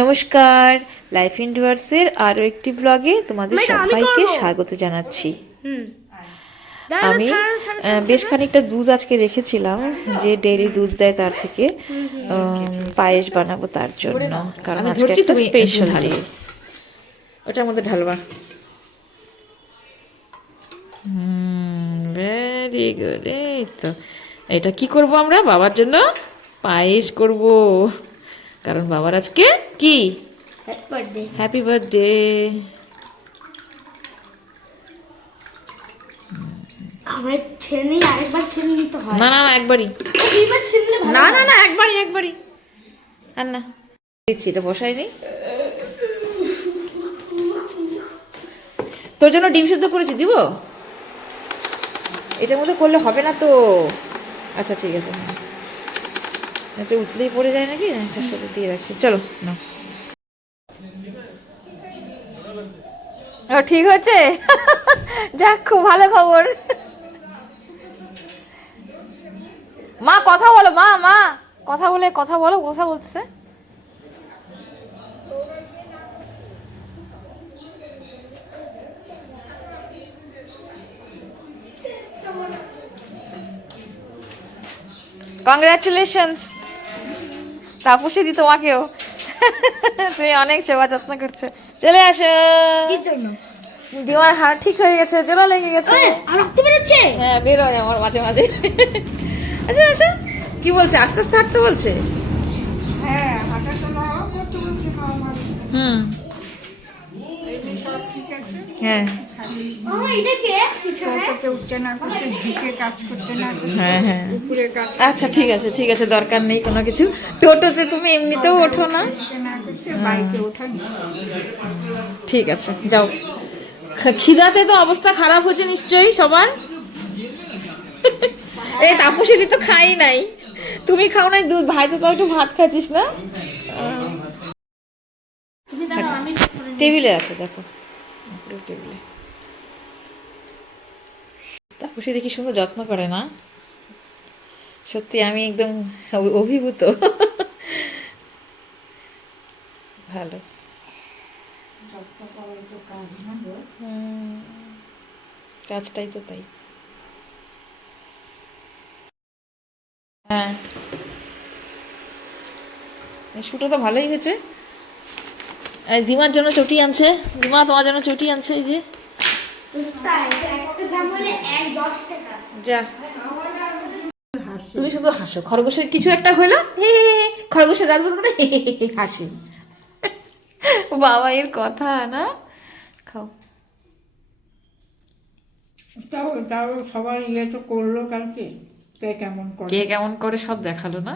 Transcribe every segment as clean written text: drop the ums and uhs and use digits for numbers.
নমস্কার, লাইফ ইন্ডোয়ার্সের আরও একটি ব্লগে তোমাদের সবাইকে স্বাগত জানাচ্ছি। আমি বেশ খানিকটা দুধ আজকে রেখেছিলাম, যে ডেইরি দুধ দেয় তার থেকে পায়েস বানাবো তার জন্য, কারণ আজকে একটা স্পেশাল ডে। ওটার মধ্যে ঢালবা। Very good. এই তো এটা কি করব আমরা? বাবার জন্য পায়েস করব, কারণ বাবার আজকে কি হ্যাপি বার্থডে। না না না, একবারই। না না না, একবারই একবারই। আর না, দিচ্ছি, এটা বসাই নি। তোর জন্য ডিম সিদ্ধ করেছি, দিব? এটার মধ্যে করলে হবে না তো। আচ্ছা ঠিক আছে, এটা উঠলেই পড়ে যায় নাকি, চার সাথে দিয়ে রাখছি। চলো না, ও ঠিক হচ্ছে। যাক, খুব ভালো খবর। মা কথা বলো, মা মা কথা বলে, কথা বলো, কথা বলছে। কংগ্রাচুলেশনস তাপসী দি, তোমাকেও। তুমি অনেক সেবা যত্ন করছো। চলে আসো। দিমার হাড় ঠিক হয়ে গেছে, জোড়া লেগে গেছে, রক্ত বেরোচ্ছে। হ্যাঁ, বেরোয় আমার মাঝে মাঝে। আচ্ছা আচ্ছা, কি বলছে? আস্তে আস্তে হাঁটতে বলছে। হুম, হ্যাঁ হ্যাঁ হ্যাঁ, আচ্ছা ঠিক আছে ঠিক আছে, দরকার নেই কোনো কিছু। টোটোতে তুমি এমনিতেও ওঠো না। ঠিক আছে, যাও। খিদাতে তো অবস্থা খারাপ হচ্ছে নিশ্চয়ই সবার। এই তাপসী দি তো খাই নাই, তুমি খাও নাই দুধ, ভাই তো তাও একটু ভাত খাচ্ছিস না। টেবিলে আছে, দেখো টেবিলে। তাপসী দেখি সুন্দর যত্ন করে না? সত্যি আমি একদম অভিভূত। ভালো। কাজটাই তো তাই। হ্যাঁ, শুটো তো ভালোই হয়েছে। দিমার জন্য চটি আনছে, দিমা তোমার জন্য চটি আনছে, এই যে। যা, তুমি শুধু হাসো। খরগোশের কিছু একটা হইলো, হে খরগোশের গাছ বলতে হাসি। বাবা এর কথা না। খাও। তাও তাও সবার ইয়ে তো করলো কালকে, কে কেমন করে, কে কেমন করে সব দেখালো না।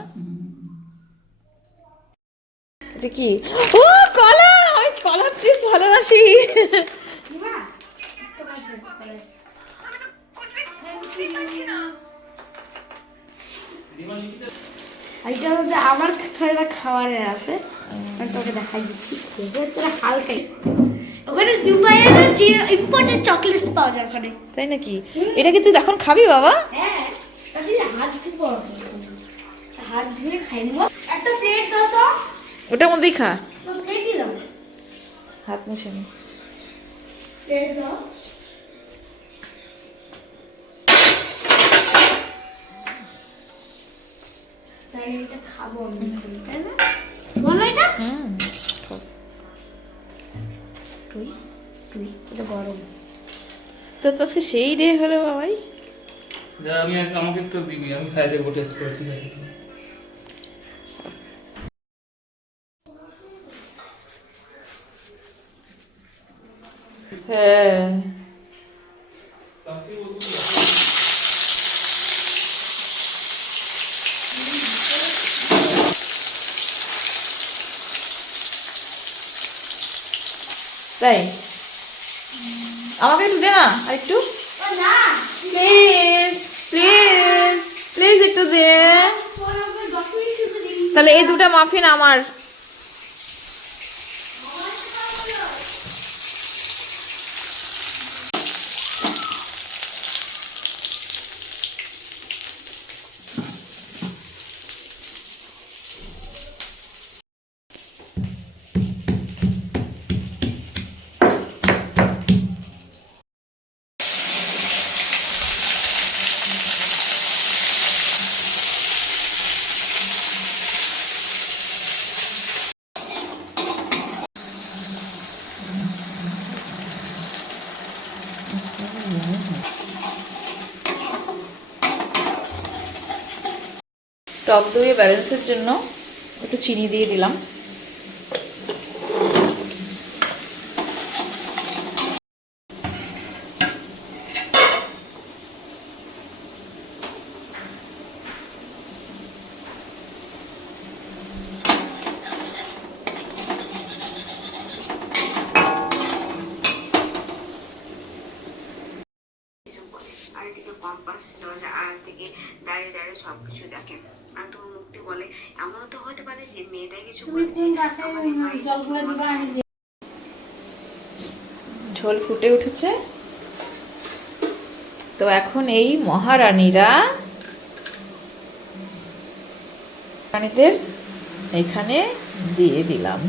এটা কি? ও কলা! আমি কলার চিপস ভালোবাসি। এটা হচ্ছে আমার থালা খাবারের আছে, আমি তোকে দেখাই দিচ্ছি। তোরা হালকাই ওখানে দুবাইয়ের যে ইম্পোর্টেড চকলেটস পাওয়া যায় ওখানে। তাই নাকি? এটা কি তুই এখন খাবি বাবা? হ্যাঁ, তাহলে হাত ধুবো, হাত ধুয়ে খাই নেবো। একটা প্লেট দাও তো। ওটার মধ্যেই খা। প্লেটই দাও, হাত মুছে নি। প্লেট দাও। তাই এটা খাবো আমি, তাই না? বলো এটা। তুই তুই এটা গরম তো আজকে সেই ডে হলো বাবাই। আমি আমাকে একটু দিবি, আমি খাই দেখবো, টেস্ট করে। ঠিক আছে। হ্যাঁ, তাই আমাকে একটু দে না, আর একটু প্লিজ প্লিজ প্লিজ একটু দে। তাহলে এই দুটো মাফিন আমার। টক দইয়ে ব্যালেন্সের জন্য একটু চিনি দিয়ে দিলাম। আর এদিকে কম্পাস দরজা আর দিকে দাঁড়িয়ে দাঁড়িয়ে সবকিছু দেখে। আর তোর মুক্তি বলে এমনও তো হতে পারে যে মেয়েটাই কিছু করেছে। ঝোল ফুটে উঠেছে, তো এখন এই মহারানীরা রানীদের এখানে দিয়ে দিলাম।